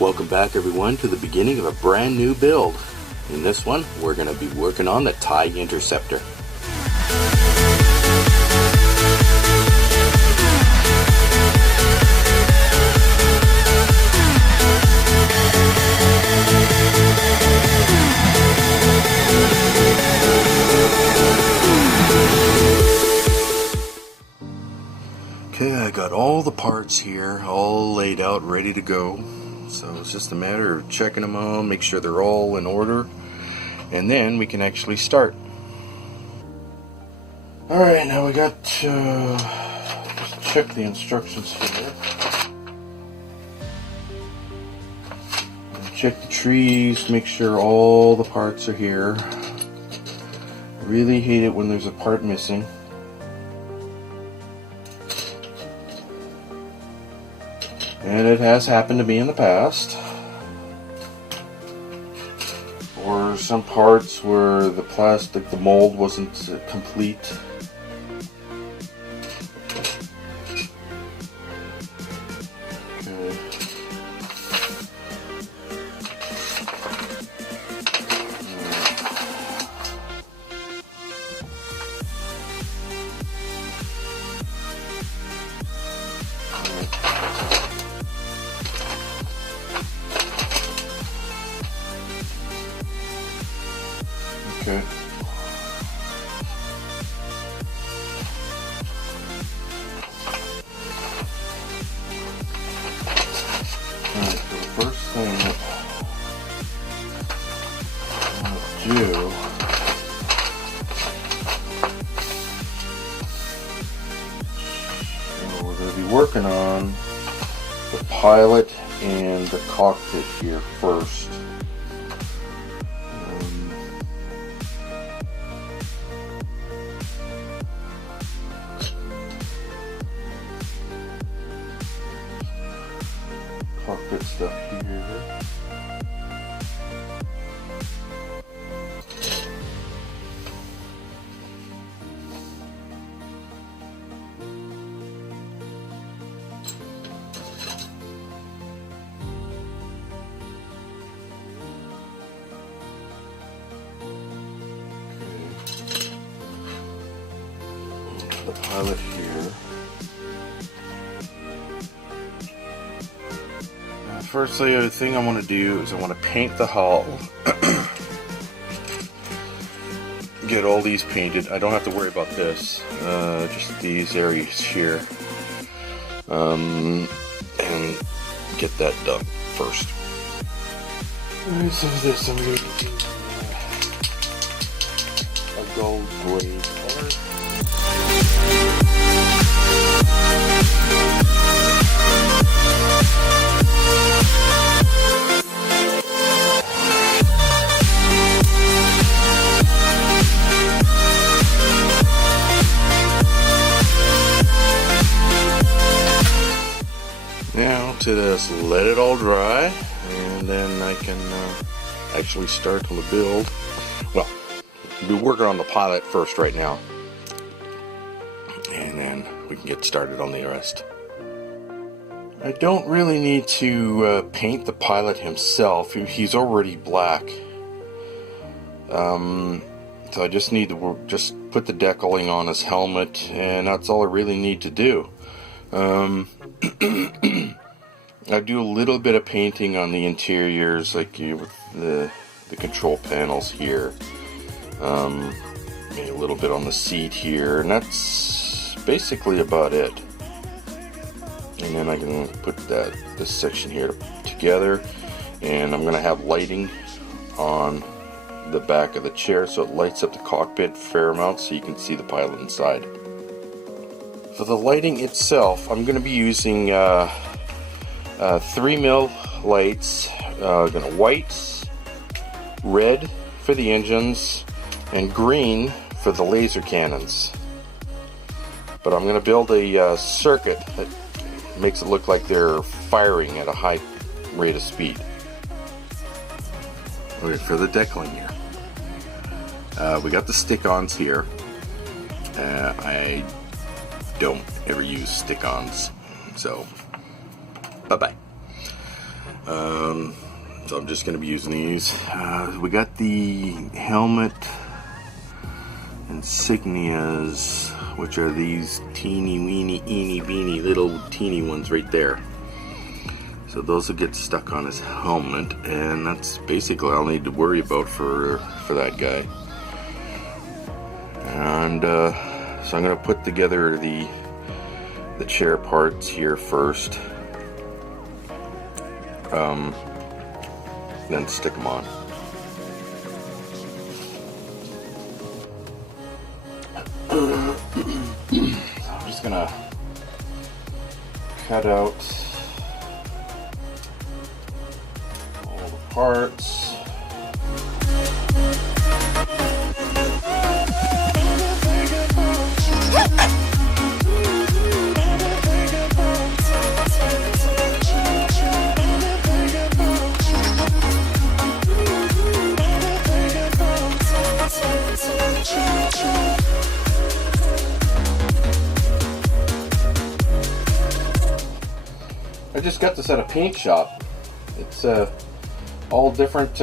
Welcome back everyone to the beginning of a brand new build. In this one, we're going to be working on the TIE Interceptor. Okay, I got all the parts here, all laid out, ready to go. So it's just a matter of checking them out, make sure they're all in order, and then we can actually start. Alright, now we got to just check the instructions here. Check the trees, make sure all the parts are here. I really hate it when there's a part missing. And it has happened to me in the past. Or some parts where the plastic, the mold wasn't complete. Okay. Okay. Alright, so the first thing I want to do so we're going to be working on the pilot and the cockpit here first. Cockpit stuff here. Okay. The pilot here. First thing I want to do is I want to paint the hull. Get all these painted. I don't have to worry about this. Just these areas here. And get that done first. Alright, so for this I'm going to do a gold gray color. Now to just let it all dry, and then I can actually start on the build. Well, we'll be working on the pilot first right now, and then we can get started on the rest. I don't really need to paint the pilot himself. He's already black. So I just need to just put the decaling on his helmet, and that's all I really need to do. I do a little bit of painting on the interiors, like with the control panels here, maybe a little bit on the seat here, and that's basically about it. And then I can put this section here together, and I'm going to have lighting on the back of the chair so it lights up the cockpit a fair amount so you can see the pilot inside. For the lighting itself, I'm going to be using 3mm lights, white, red for the engines, and green for the laser cannons. But I'm going to build a circuit that makes it look like they're firing at a high rate of speed. Okay, for the decaling here, we got the stick-ons here. I don't ever use stick-ons, so bye-bye. So I'm just going to be using these. We got the helmet insignias, which are these teeny weeny eeny beeny little teeny ones right there. So those will get stuck on his helmet, and that's basically all I need to worry about for that guy. And so I'm going to put together the chair parts here first, then stick them on. I'm just going to cut out all the parts. I just got this at a paint shop. It's all different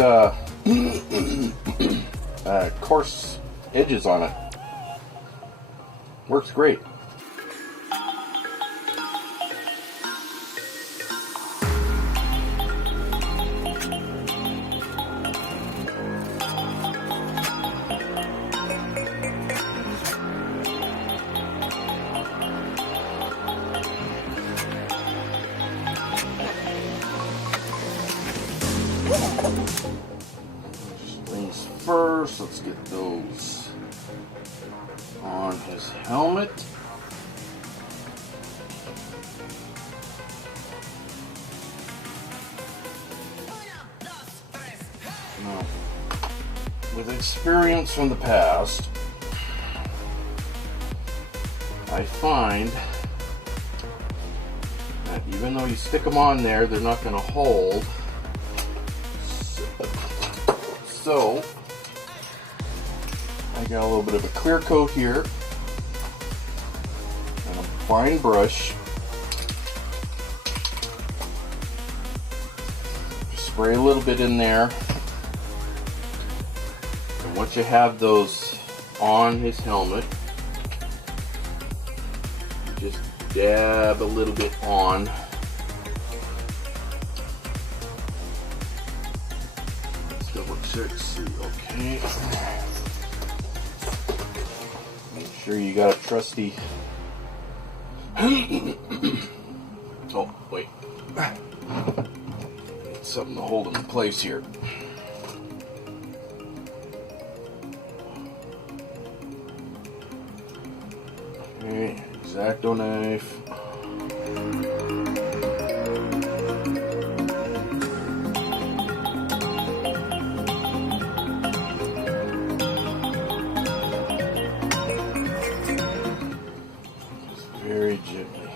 coarse edges on it. Works great. Things first, let's get those on his helmet. Now, with experience from the past, I find that even though you stick them on there, they're not going to hold. So, I got a little bit of a clear coat here, and a fine brush. Just spray a little bit in there, and once you have those on his helmet, just dab a little bit on. See, okay. Make sure you got a trusty. Oh, wait. Need something to hold him in place here. Okay, X-Acto knife. Very gently.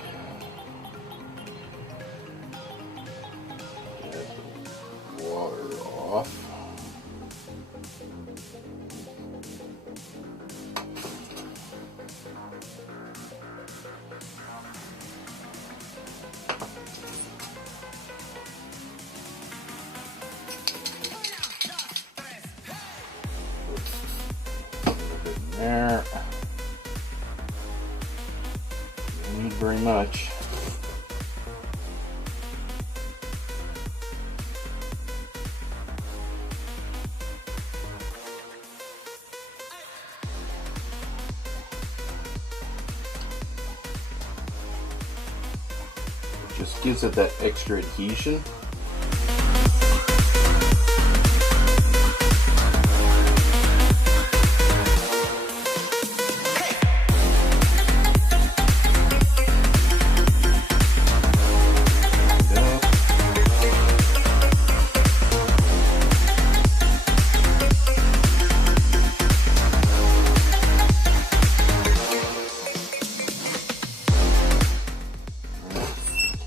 Get the water off. Put a little bit in there. Very much. It just gives it that extra adhesion.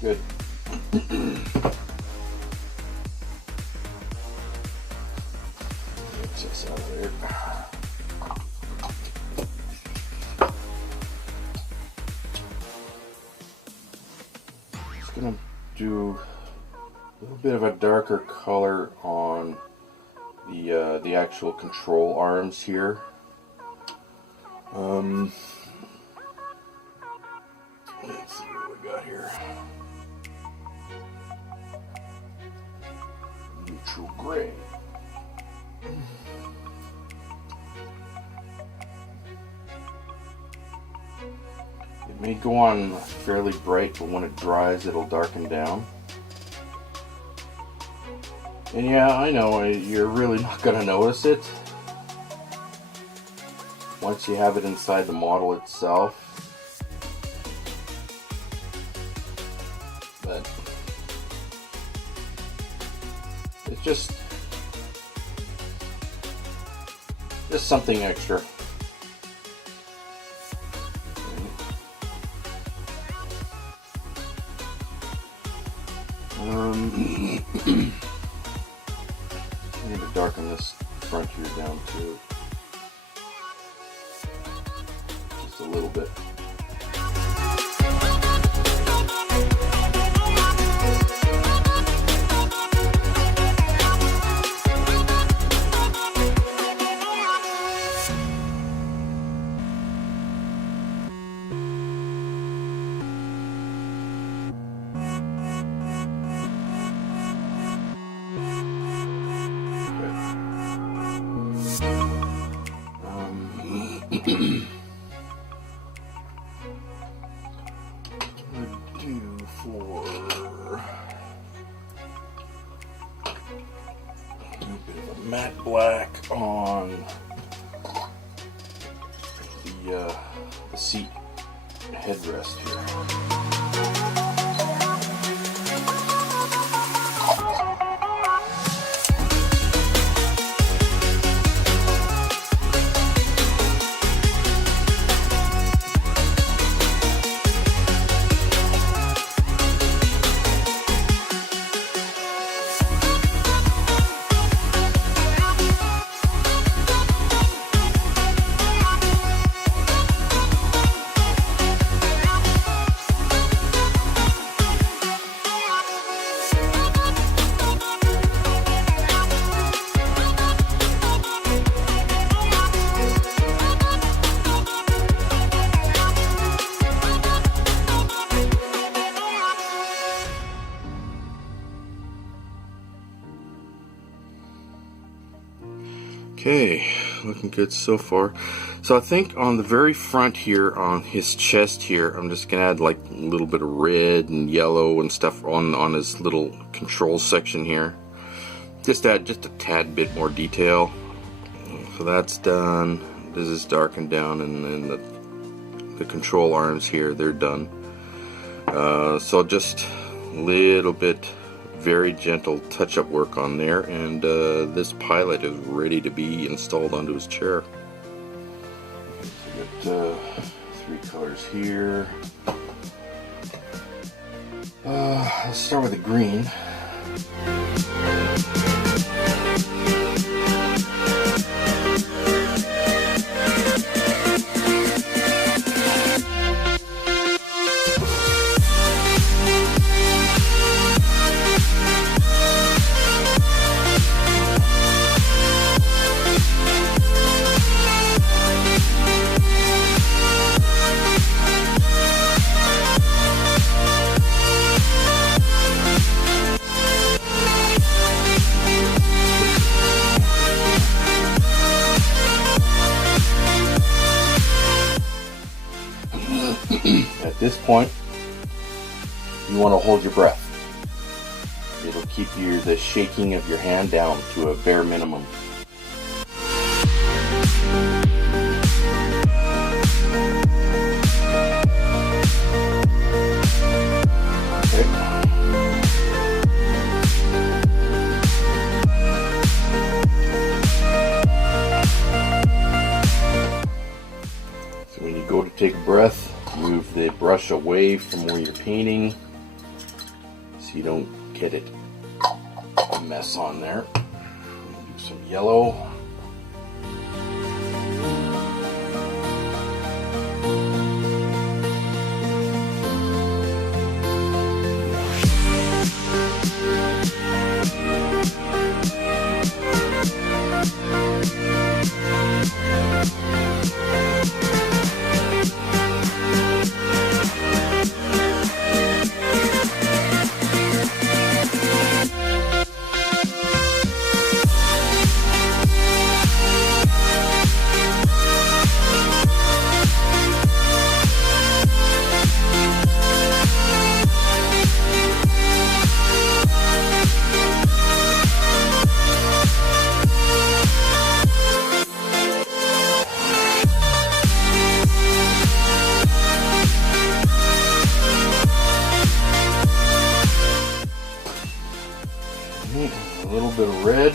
Good. Get this out of there. Just gonna do A little bit of a darker color on the actual control arms here. Let's see what we got here. Neutral gray. It may go on fairly bright, but when it dries, it'll darken down. And yeah, I know, you're really not going to notice it once you have it inside the model itself. But it's just something extra. I'm going to darken this front here down too, just a little bit. Matte black on the seat headrest here. Okay, looking good so far. So I think on the very front here, on his chest here, I'm just gonna add like a little bit of red and yellow and stuff on his little control section here. Just add just a tad bit more detail. So that's done. This is darkened down, and then the control arms here, they're done. So just a little bit, very gentle touch-up work on there, and this pilot is ready to be installed onto his chair. So we got 3 colors here. Let's start with the green. At this point, you want to hold your breath. It'll keep the shaking of your hand down to a bare minimum. So when you go to take a breath, move the brush away from where you're painting so you don't get it a mess on there. Do some yellow. A little bit of red.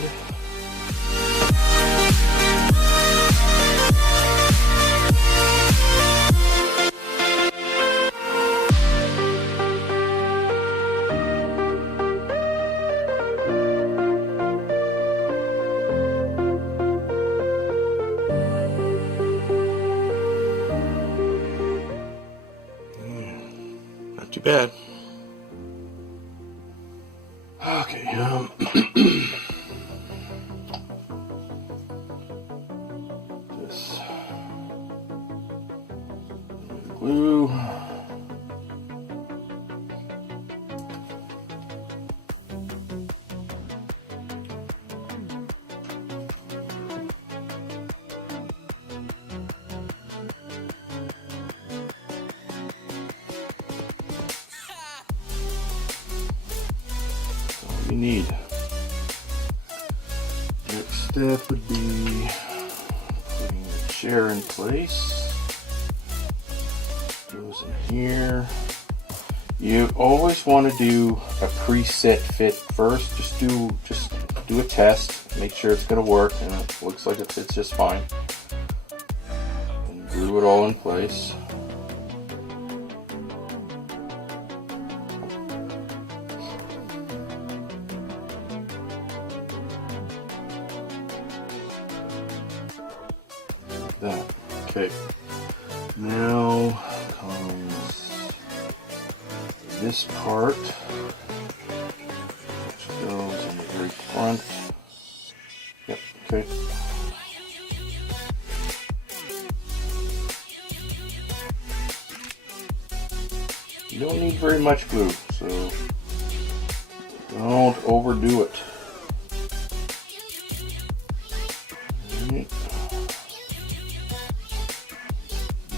Not too bad. Okay, this glue. You need. Next step would be putting the chair in place. Goes in here. You always want to do a preset fit first. Just do a test. Make sure it's going to work, and it looks like it fits just fine. And glue it all in place. That. Okay. Now comes this part, which goes in the very front. Yep. Okay. You don't need very much glue, so don't overdo it. Right.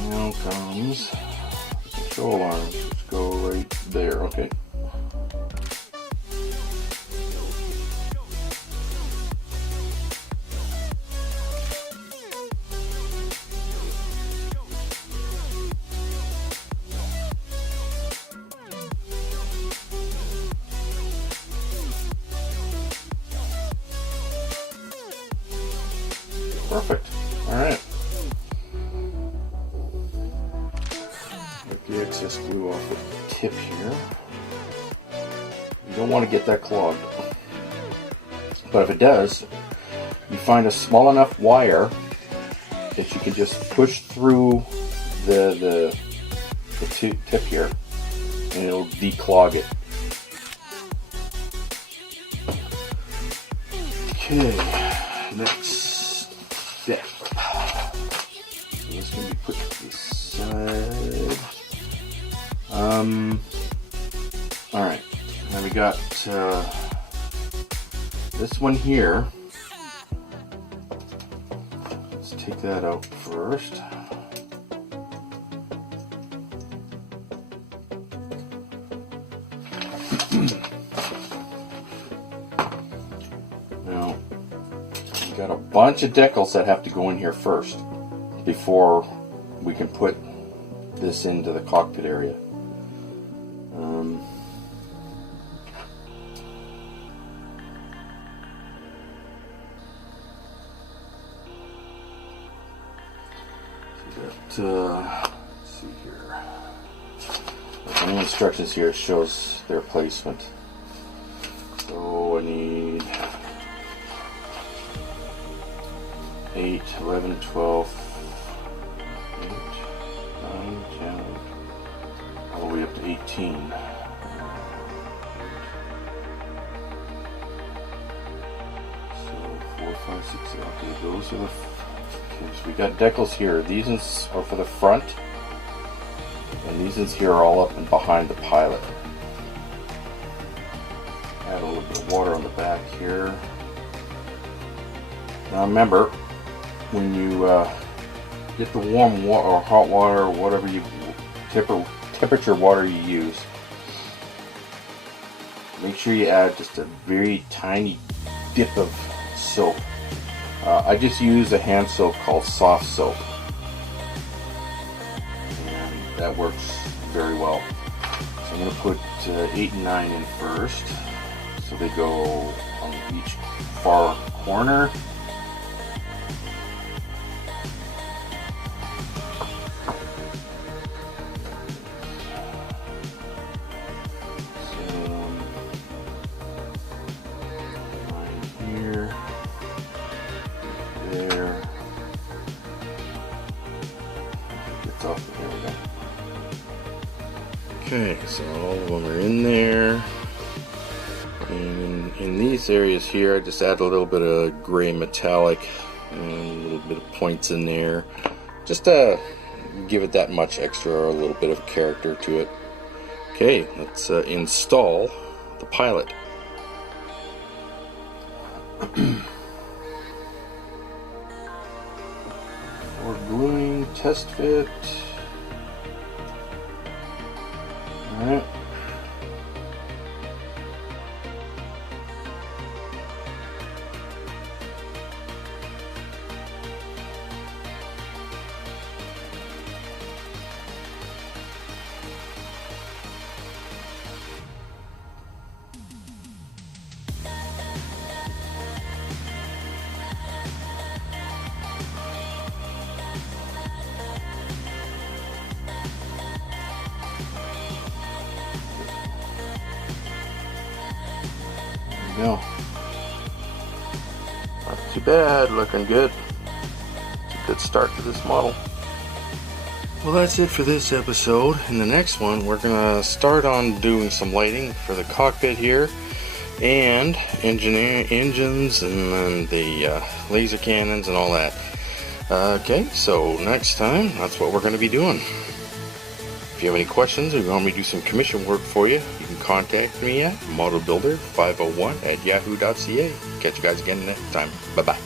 Now comes the control arms, which go right there. Okay. Perfect. All right. Get the excess glue off the tip here. You don't want to get that clogged. But if it does, you find a small enough wire that you can just push through the tip here, and it'll declog it. Okay, next step. So this can be put to the side. Alright, now we got this one here. Let's take that out first. Now, we got a bunch of decals that have to go in here first before we can put this into the cockpit area. Let's see here. There's no instructions here. It shows their placement. So I need 8, 11, 12, 8, 9, 10, all the way up to 18. So 4, 5, 6, okay, those are the. Okay, so we got decals here. These are for the front, and these here are all up and behind the pilot. Add a little bit of water on the back here. Now remember, when you get the warm water or hot water or whatever temperature water you use, make sure you add just a very tiny dip of soap. I just use a hand soap called soft soap, and that works very well. So I'm going to put 8 and 9 in first, so they go on each far corner. Here, there. Gets off. There we go. Okay, so all of them are in there. And in these areas here, I just add a little bit of gray metallic and a little bit of points in there, just to give it that much extra, or a little bit of character to it. Okay, let's install the pilot. For gluing test fit. Alright. Go. Not too bad, looking good. It's a good start to this model. Well, that's it for this episode. In the next one, we're gonna start on doing some lighting for the cockpit here, and engines, and then the laser cannons and all that. Okay, so next time, that's what we're gonna be doing. If you have any questions, or you want me to do some commission work for you, you can contact me at modelbuilder501@yahoo.ca. Catch you guys again next time. Bye-bye.